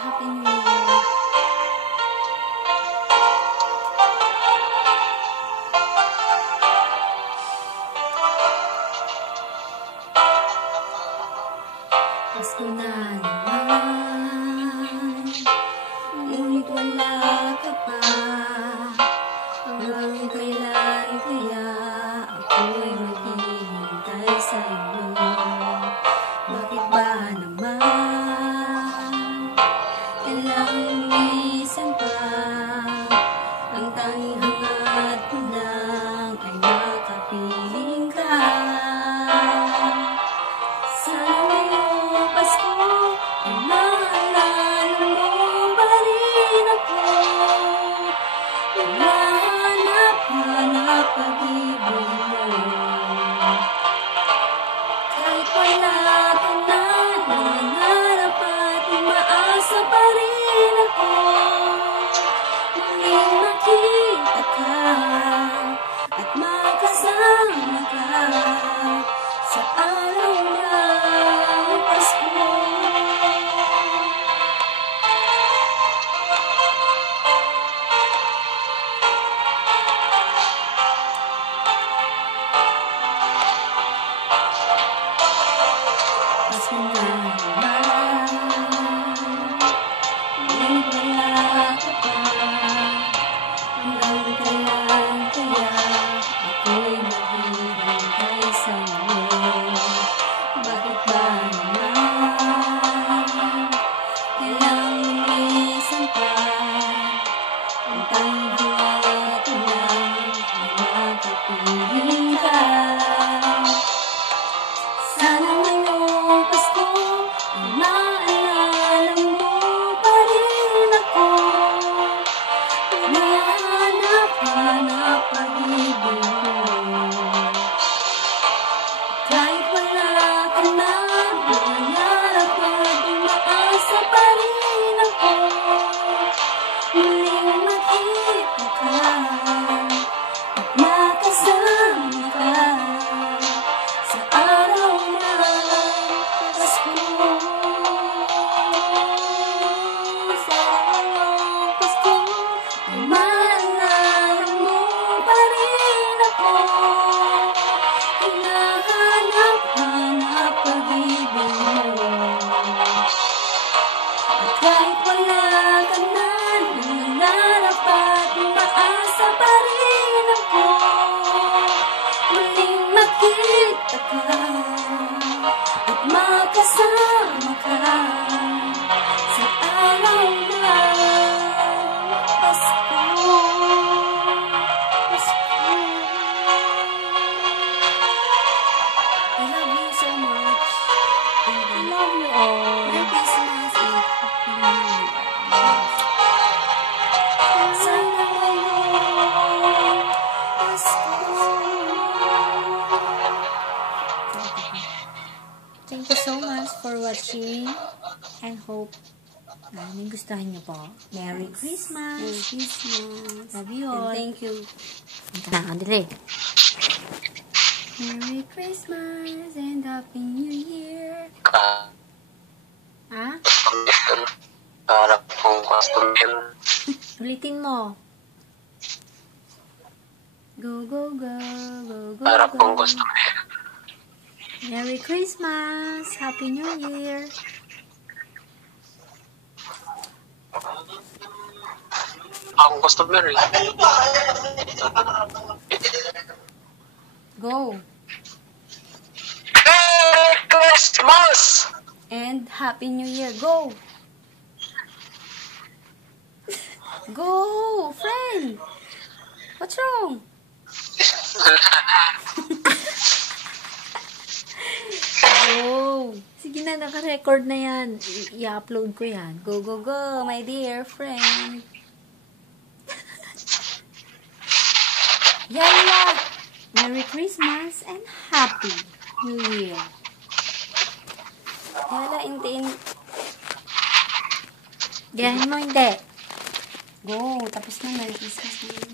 Happy New Year. Pasko na naman, ngunit wala ka pa. Hanggang kailan kaya ako'y maghihintay sa'yo? Bakit ba naman kailangan minsan pa? Ang tanging hangat ko lang ay makapiling ka. Sana ngayong Pasko ay maalala mo pa rin ako. Hinahanap-hanap pag-ibig mo. Kahit wala ka na, nangangarap at umaasa pa rin ako. Muling makita ka at makasama ka sa araw ng Pasko. Pasko na naman, ngunit wala ka pa. Hanggang kailan kaya ako'y maghihintay sa'yo? Bakit ba naman kailangan minsan pa? Ang tanging hangat ko lang ay makapiling ka. Sana ngayong Pasko ay maalala mo pa rin ako. Hinahanap-hanap pag-ibig mo. Kahit wala ka na, nangangarap at umaasa pa rin ako. Muling makita ka at makasama ka sa araw ng Pasko. Sa ngayong Pasko ay maalala mo pa rin ako. Hinahanap-hanap pag-ibig mo. At kahit wala ka na, nangangarap at umaasa pa rin ako. Muling makita ka at makasama ka sa araw ng Pasko. Pasko. I love you so much. I love you all. Merry Christmas and Happy New Year. Sana ngayong Pasko. Thank you so much for watching and hope gustuhan niyo po. Merry Christmas. Merry Christmas. Love you all. And thank you. Andale. Merry Christmas and Happy New Year. Ha? Harap kong customer. Ulitin mo. Go, go, go. Go, go, Harap kong go. customer. Merry Christmas. Happy New Year. Akong customer eh. Go. Merry Christmas! And Happy New Year. Go. Go, friend. What's wrong? Go. Sige na, naka-record na yan. I-upload ko yan. Go, go, go, my dear friend. Yalla! Merry Christmas and Happy New Year. Yalla, intiin. Gayahin mo, hindi. Go, tapos na. Merry Christmas na.